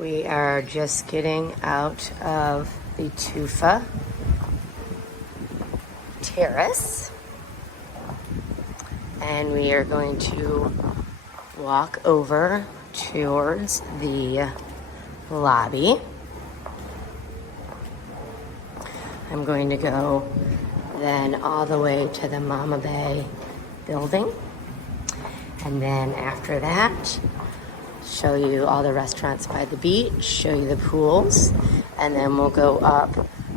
We are just getting out of the Tufa terrace, and we are going to walk over towards the lobby. I'm going to go then all the way to the Mama Bay building, and then after that show you all the restaurants by the beach, show you the pools, and then we'll go up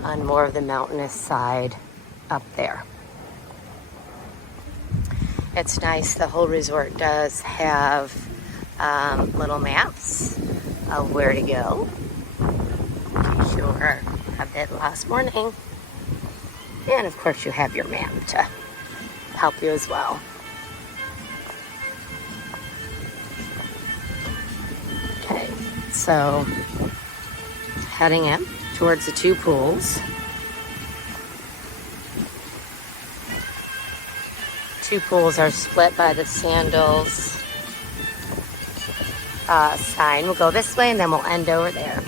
on more of the mountainous side up there. It's nice, the whole resort does have little maps of where to go in case you were a bit lost morning. And of course you have your map to help you as well. Okay, so heading in towards the two pools. Two pools are split by the Sandals sign. We'll go this way and then we'll end over there.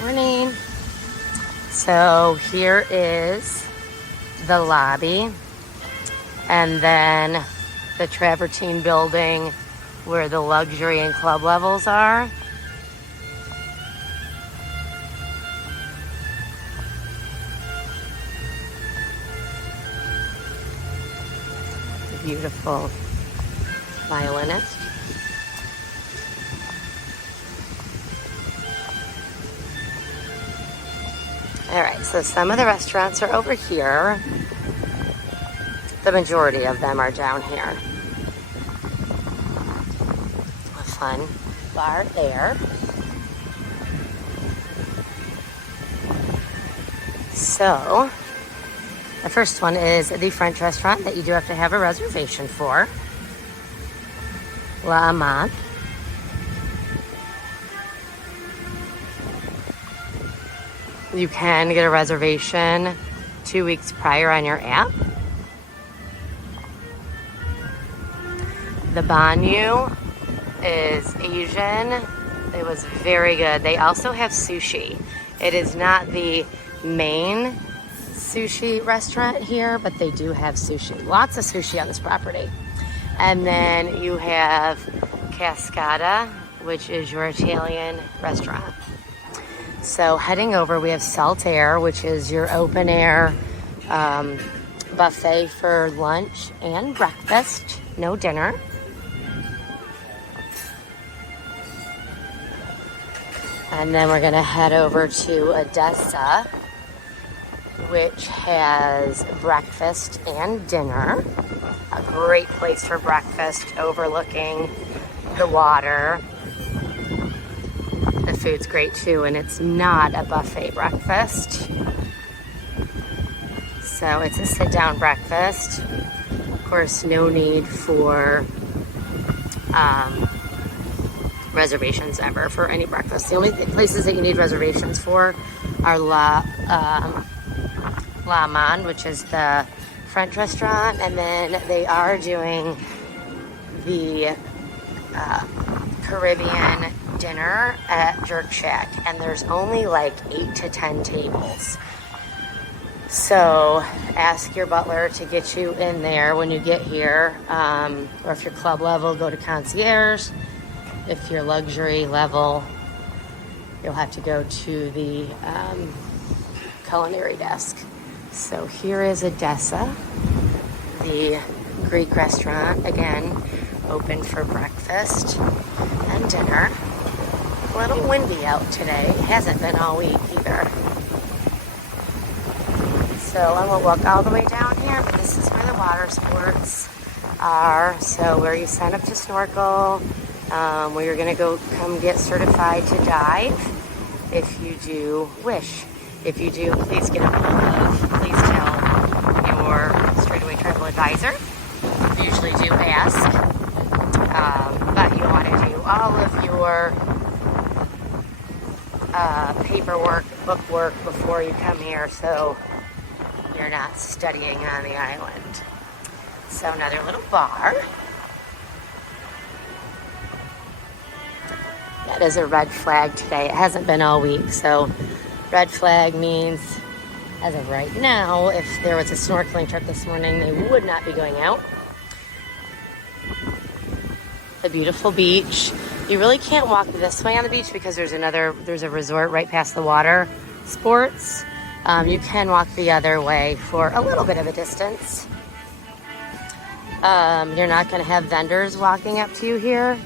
Morning. So here is the lobby, and then the travertine building where the luxury and club levels are. The beautiful violinist. All right, so some of the restaurants are over here. The majority of them are down here. A fun bar there. So, the first one is the French restaurant that you do have to have a reservation for. La Amande. You can get a reservation 2 weeks prior on your app. The Banyu is Asian. It was very good. They also have sushi. It is not the main sushi restaurant here, but they do have sushi. Lots of sushi on this property. And then you have Cascada, which is your Italian restaurant. So heading over, we have Salt Air, which is your open air buffet for lunch and breakfast, no dinner. And then we're gonna head over to Odessa, which has breakfast and dinner. A great place for breakfast overlooking the water. The food's great too, and it's not a buffet breakfast. So it's a sit-down breakfast. Of course, no need for reservations ever for any breakfast. The only places that you need reservations for are La Amande, which is the French restaurant, and then they are doing the Caribbean dinner at Jerk Shack, and there's only like 8 to 10 tables. So ask your butler to get you in there when you get here, or if you're club level, go to concierge. If you're luxury level, you'll have to go to the culinary desk. So here is Odessa, the Greek restaurant, again, open for breakfast and dinner. A little windy out today. It hasn't been all week either. So I won't walk all the way down here, but this is where the water sports are. So where you sign up to snorkel, where you're gonna go come get certified to dive if you do wish. If you do, please get a hold of, please tell your straightaway travel advisor. We usually do ask, but you want to do all of your paperwork, bookwork before you come here, so you're not studying on the island. So another little bar. That is a red flag today. It hasn't been all week, so red flag means, as of right now, if there was a snorkeling trip this morning, they would not be going out. The beautiful beach. You really can't walk this way on the beach because there's a resort right past the water sports. You can walk the other way for a little bit of a distance. You're not going to have vendors walking up to you here.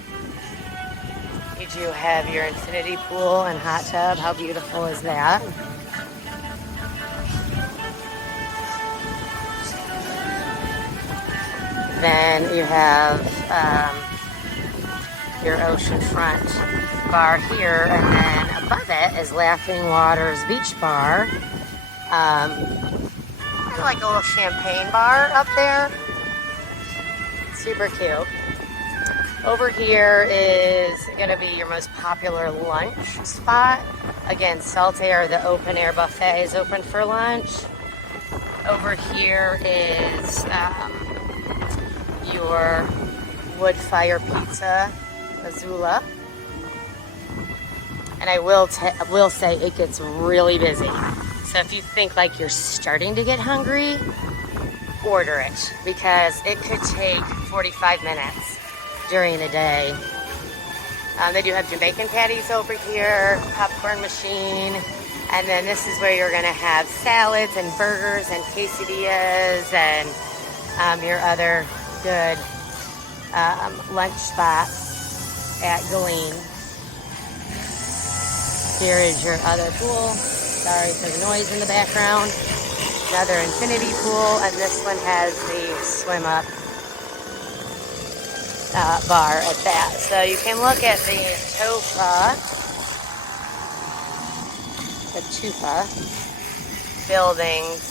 You do have your infinity pool and hot tub. How beautiful is that? Then you have your oceanfront bar here, and then above it is Laughing Waters Beach Bar. Kind of like a little champagne bar up there. Super cute. Over here is going to be your most popular lunch spot. Again, Salt Air, the open air buffet, is open for lunch. Over here is your wood fire pizza, Azula. And I will say it gets really busy. So if you think like you're starting to get hungry, order it, because it could take 45 minutes during the day. They do have Jamaican patties over here, popcorn machine, and then this is where you're gonna have salads and burgers and quesadillas and your other good lunch spots at Galeen. Here is your other pool. Sorry for the noise in the background. Another infinity pool, and this one has the swim up bar at that. So you can look at the Tufa buildings.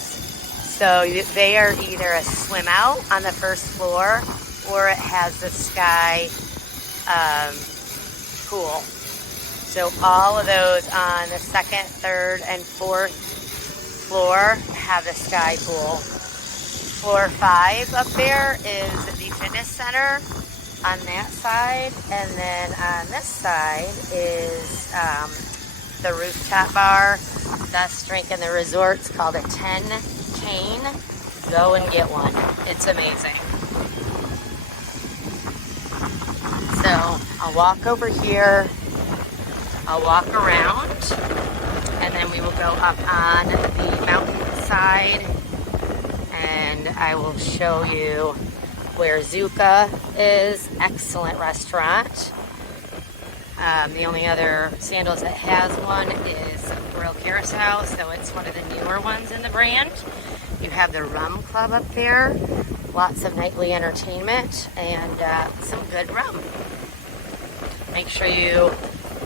So they are either a swim out on the first floor, or it has the sky pool. So all of those on the second, third, and fourth floor have the sky pool. Floor 5 up there is the fitness center on that side, and then on this side is the rooftop bar. Best drink in the resort. It's called a 10 Cane. Go and get one. It's amazing. So I'll walk over here. I'll walk around, and then we will go up on the mountain side, and I will show you where Zuka is. Excellent restaurant. The only other Sandals that has one is Grill Carousel, so it's one of the newer ones in the brand. You have the Rum Club up there. Lots of nightly entertainment and some good rum. Make sure you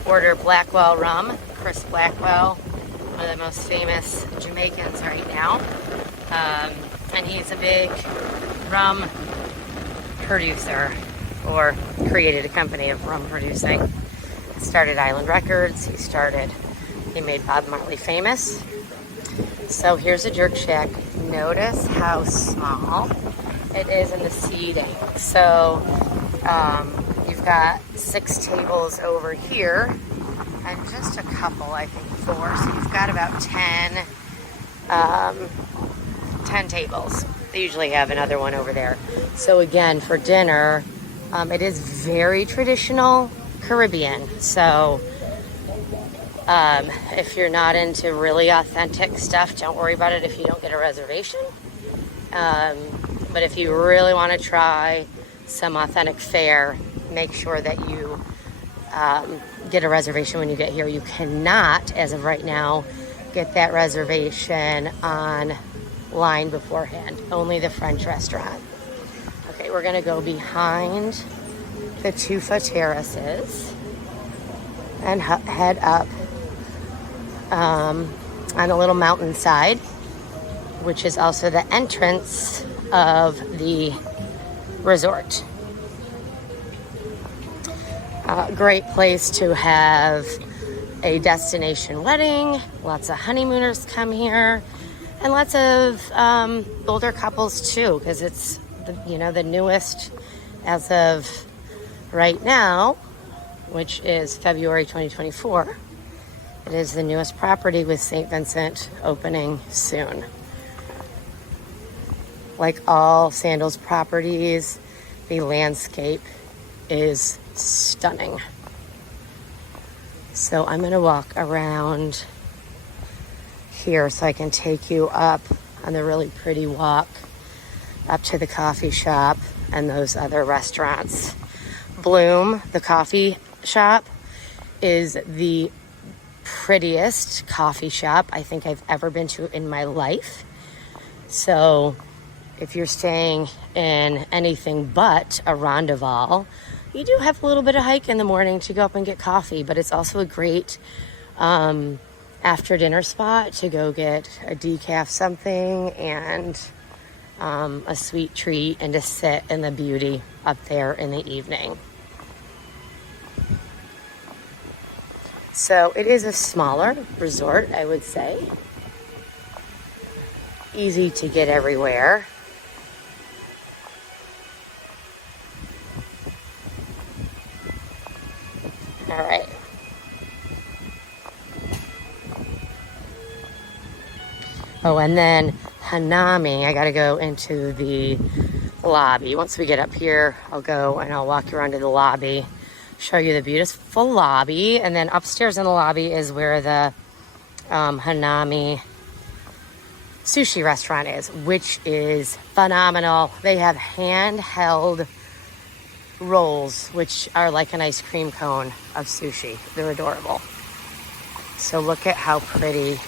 order Blackwell rum. Chris Blackwell, one of the most famous Jamaicans right now. And he's a big rum producer, or created a company of rum producing. Started Island Records. He made Bob Marley famous. So here's a jerk shack. Notice how small it is in the seating. So you've got 6 tables over here, and just a couple, I think 4. So you've got about 10 tables. They usually have another one over there. So again, for dinner, it is very traditional Caribbean. So if you're not into really authentic stuff, don't worry about it if you don't get a reservation. But if you really want to try some authentic fare, make sure that you get a reservation when you get here. You cannot, as of right now, get that reservation online beforehand. Only the French restaurant. Okay, we're going to go behind the Tufa terraces and head up on a little mountainside, which is also the entrance of the resort. Great place to have a destination wedding. Lots of honeymooners come here, and lots of older couples too, because it's the newest as of right now. which is February 2024. It is the newest property with St. Vincent opening soon. Like all Sandals properties, the landscape is stunning. So I'm gonna walk around here so I can take you up on the really pretty walk up to the coffee shop and those other restaurants. Bloom, the coffee shop, is the prettiest coffee shop I think I've ever been to in my life. So if you're staying in anything but a Rondoval, you do have a little bit of hike in the morning to go up and get coffee, but it's also a great after dinner spot to go get a decaf something and a sweet treat and to sit in the beauty up there in the evening. So it is a smaller resort, I would say. Easy to get everywhere. All right. Oh, and then Hanami, I gotta go into the lobby. Once we get up here, I'll go and I'll walk you around to the lobby, show you the beautiful lobby, and then upstairs in the lobby is where the Hanami sushi restaurant is, which is phenomenal. They have handheld rolls, which are like an ice cream cone of sushi. They're adorable. So look at how pretty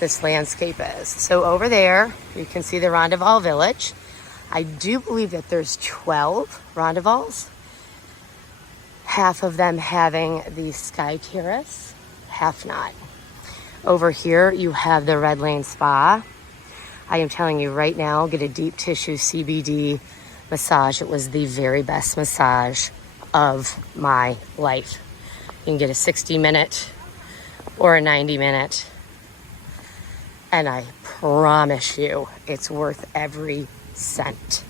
this landscape is. So over there, you can see the Rondoval village. I do believe that there's 12 Rondovals. Half of them having the sky terrace, half not. Over here, you have the Red Lane Spa. I am telling you right now, get a deep tissue CBD massage. It was the very best massage of my life. You can get a 60-minute or a 90-minute. And I promise you, it's worth every cent.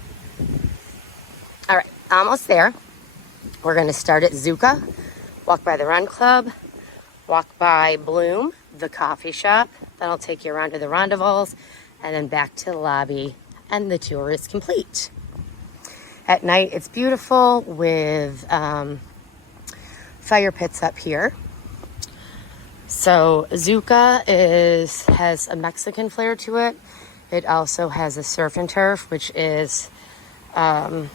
All right, almost there. We're gonna start at Zuka, walk by the Run Club, walk by Bloom, the coffee shop. Then I'll take you around to the Rondovals and then back to the lobby, and the tour is complete. At night, it's beautiful with fire pits up here. So Zuka has a Mexican flair to it. It also has a surf and turf, which is, I'm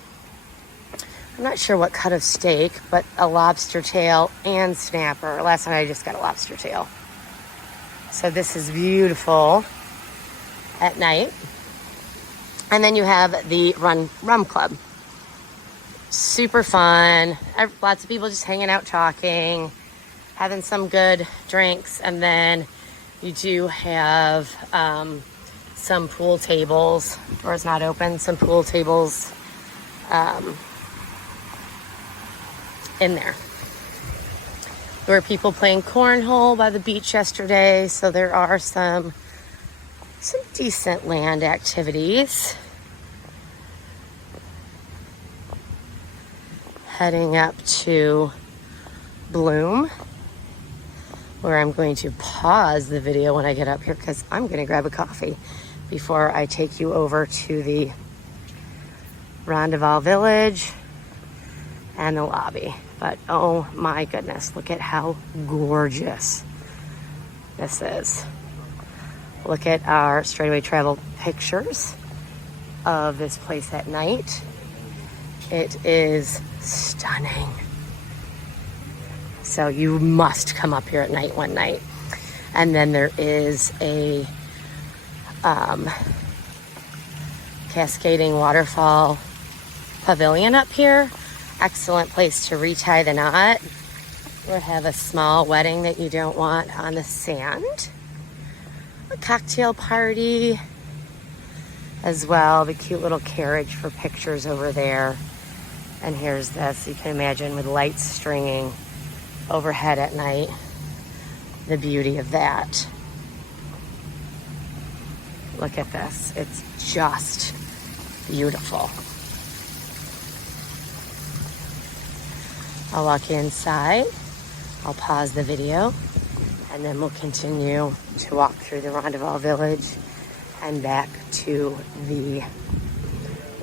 not sure what cut of steak, but a lobster tail and snapper. Last night I just got a lobster tail. So this is beautiful at night. And then you have the Rum Club. Super fun. Lots of people just hanging out talking, having some good drinks, and then you do have some pool tables. Door's not open. Some pool tables in there. There were people playing cornhole by the beach yesterday, so there are some decent land activities. Heading up to Bloom, where I'm going to pause the video when I get up here because I'm going to grab a coffee before I take you over to the Rondoval Village and the lobby. But oh my goodness, look at how gorgeous this is. Look at our Straightaway Travel pictures of this place at night. It is stunning. So you must come up here at night one night. And then there is a cascading waterfall pavilion up here. Excellent place to retie the knot or have a small wedding that you don't want on the sand. A cocktail party as well. The cute little carriage for pictures over there. And here's this, you can imagine, with lights stringing overhead at night. The beauty of that. Look at this. It's just beautiful. I'll walk you inside. I'll pause the video, and then we'll continue to walk through the Rondoval village and back to the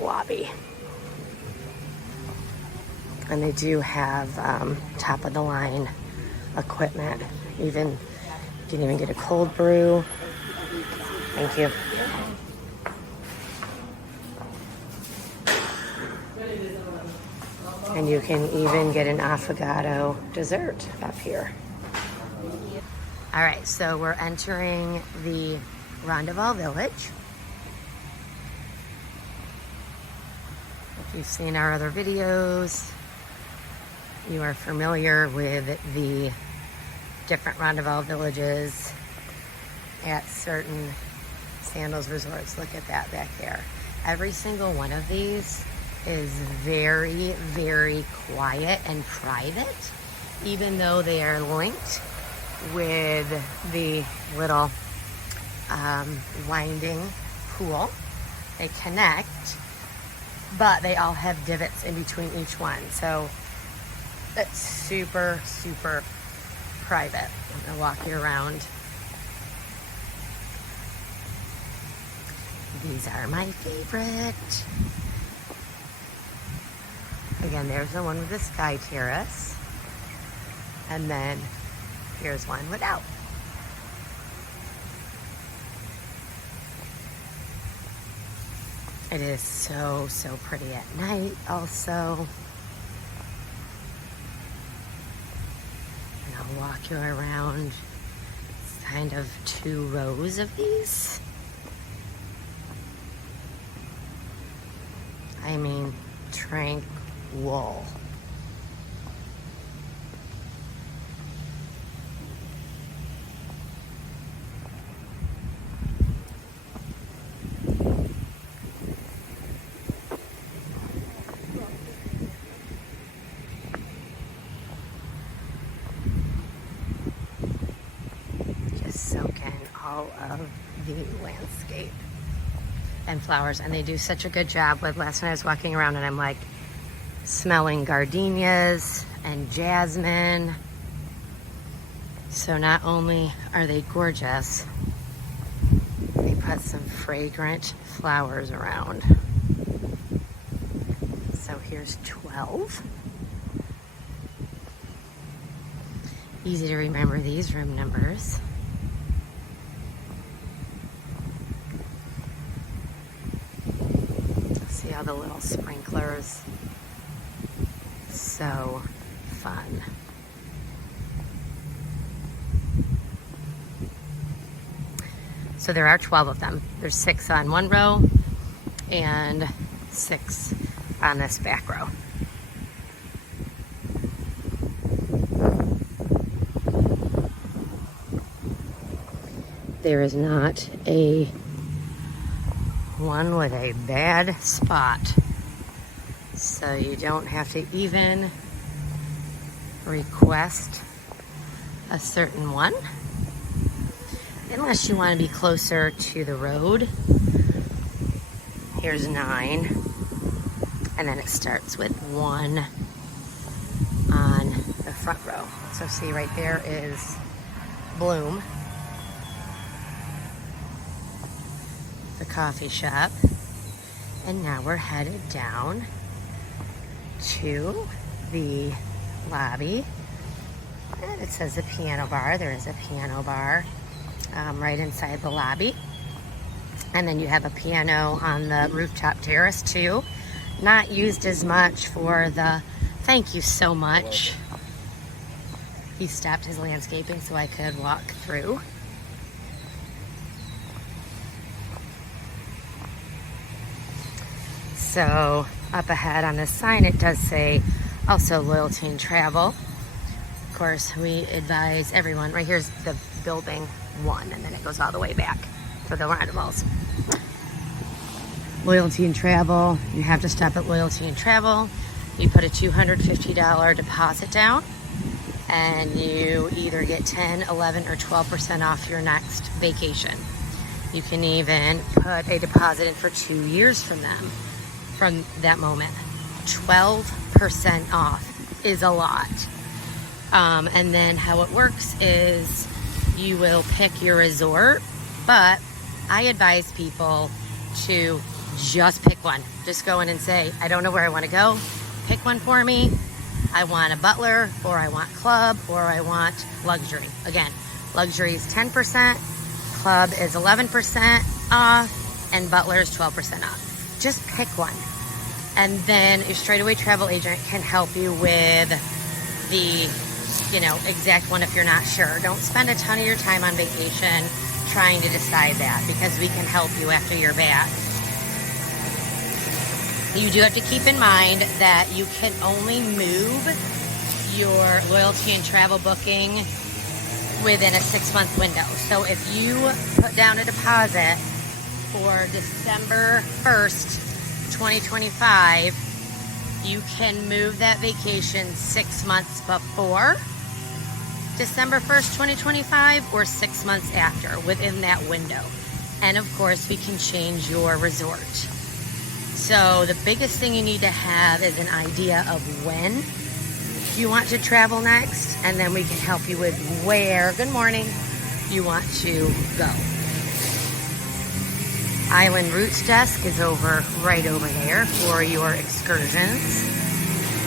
lobby. And they do have top of the line equipment. You can even get a cold brew. Thank you. And you can even get an affogato dessert up here. All right, so we're entering the Rondoval village. If you've seen our other videos, you are familiar with the different Rondoval villages at certain Sandals resorts. Look at that back there. Every single one of these is very, very quiet and private, even though they are linked with the little winding pool. They connect, but they all have divots in between each one. So it's super, super private. I'm gonna walk you around. These are my favorite. Again, there's the one with the sky terrace. And then here's one without. It is so, so pretty at night also. And I'll walk you around. It's kind of 2 rows of these. I mean, tranquil. Just soak in all of the landscape and flowers, and they do such a good job with. Last night I was walking around and I'm like smelling gardenias and jasmine. So not only are they gorgeous, they put some fragrant flowers around. So here's 12. Easy to remember these room numbers. See all the little sprinklers. So fun. So there are 12 of them. There's 6 on one row and 6 on this back row. There is not a one with a bad spot. So you don't have to even request a certain one. Unless you want to be closer to the road. Here's 9. And then it starts with 1 on the front row. So see right there is Bloom, the coffee shop. And now we're headed down to the lobby. And it says a piano bar. There is a piano bar right inside the lobby. And then you have a piano on the rooftop terrace too. Not used as much for the, thank you so much. He stopped his landscaping so I could walk through. So up ahead on the sign it does say also loyalty and travel. Of course, we advise everyone. Right here's the building 1, and then it goes all the way back for the Rondovals. Loyalty and travel, you have to stop at loyalty and travel. You put a $250 deposit down, and you either get 10, 11, or 12% off your next vacation. You can even put a deposit in for 2 years from them, from that moment. 12% off is a lot. And then how it works is you will pick your resort, but I advise people to just pick one. Just go in and say, I don't know where I want to go. Pick one for me. I want a butler, or I want club, or I want luxury. Again, luxury is 10%, club is 11% off, and butler is 12% off. Just pick one. And then a straightaway travel agent can help you with the, exact one if you're not sure. Don't spend a ton of your time on vacation trying to decide that, because we can help you after you're back. You do have to keep in mind that you can only move your loyalty and travel booking within a 6-month window. So if you put down a deposit for December 1st, 2025, you can move that vacation 6 months before December 1st, 2025, or 6 months after, within that window. And of course, we can change your resort. So the biggest thing you need to have is an idea of when you want to travel next, and then we can help you with where, good morning, you want to go. Island Routes desk is right over there for your excursions.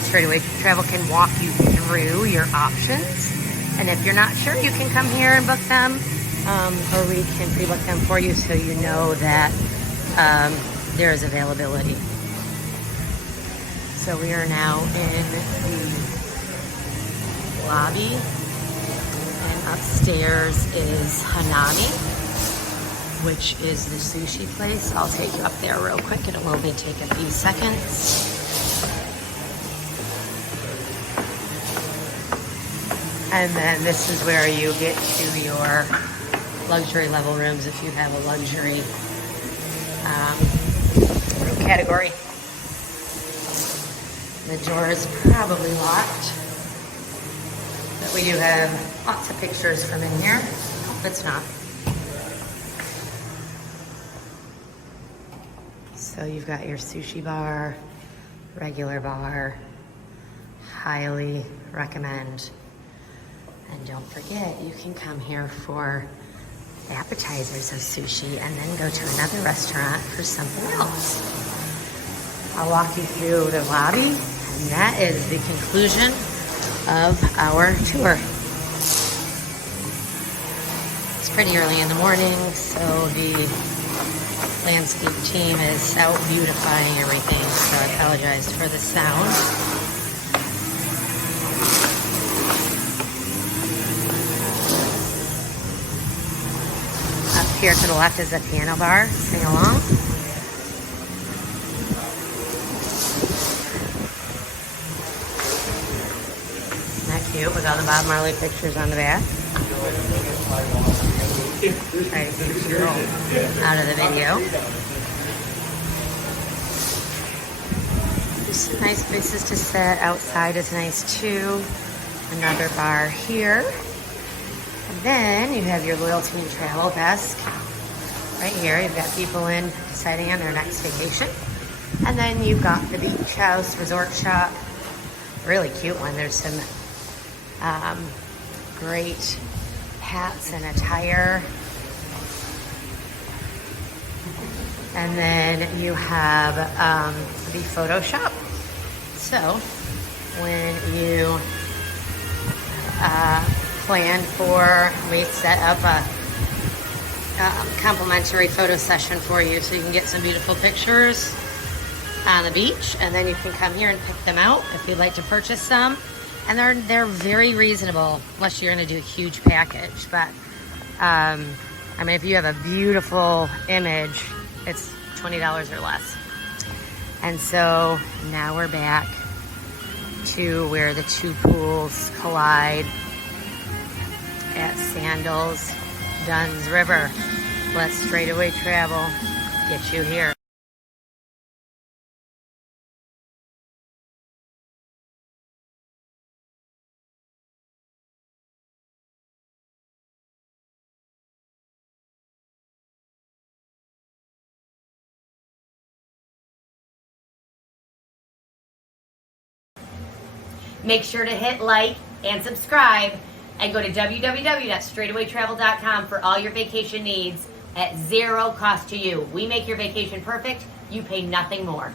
Straightaway Travel can walk you through your options. And if you're not sure, you can come here and book them, or we can pre-book them for you so you know that there is availability. So we are now in the lobby, and upstairs is Hanami, which is the sushi place. I'll take you up there real quick. It'll only take a few seconds. And then this is where you get to your luxury level rooms if you have a luxury room category. The door is probably locked, but we do have lots of pictures from in here. Hope it's not. So you've got your sushi bar, regular bar, highly recommend. And don't forget, you can come here for appetizers of sushi and then go to another restaurant for something else. I'll walk you through the lobby, and that is the conclusion of our tour. It's pretty early in the morning, so the landscape team is out beautifying everything, so I apologize for the sound. Here to the left is the piano bar. Sing along. Isn't that cute with all the Bob Marley pictures on the back? Try to keep you out of the video. Just nice places to sit. Outside is nice too. Another bar here. Then you have your loyalty and travel desk right here. You've got people in deciding on their next vacation. And then you've got the beach house, resort shop. Really cute one. There's some great hats and attire. And then you have the photo shop. So when you plan for, we set up a complimentary photo session for you so you can get some beautiful pictures on the beach, and then you can come here and pick them out if you'd like to purchase some. And they're very reasonable unless you're going to do a huge package. But I mean, if you have a beautiful image, it's $20 or less. And so now we're back to where the two pools collide at Sandals Dunns River. Let Straightaway Travel get you here. Make sure to hit like and subscribe, and go to www.straightawaytravel.com for all your vacation needs at zero cost to you. We make your vacation perfect. You pay nothing more.